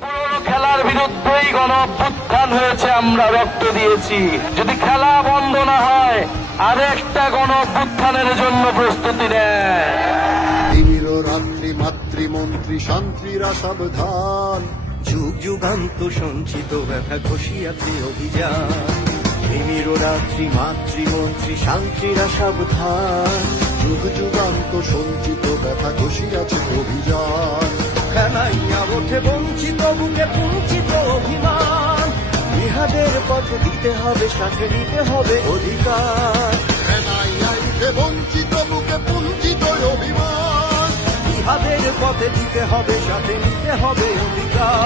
পুরনো খেলার বিরুদ্ধেই গণ-অভ্যুত্থান হয়েছে, আমরা রক্ত দিয়েছি। যদি খেলা বন্ধ না হয় আরেকটা গণ-অভ্যুত্থানের জন্য প্রস্তুতি নেয়। তিমির রাত্রি মাতৃমন্ত্রী শান্তিরা সাবধান, যুগ যুগান্ত সঞ্চিত ব্যথা ঘষিয়াছে অভিযান। তিমির রাত্রি মাতৃমন্ত্রী শান্তিরা সাবধান, যুগ যুগান্ত সঞ্চিত ব্যথা ঘষিয়াছে অভিযান। খেলাইয়া ওঠে বঞ্চিত বুকে পুঞ্চিত অভিমান, ইহাদের পথে দিতে হবে, সাথে নিতে হবে অধিকার। খেলাইয়া উঠে বঞ্চিত বুকে পুঞ্চিত অভিমান, ইহাদের পথে দিতে হবে, সাথে নিতে হবে অধিকার।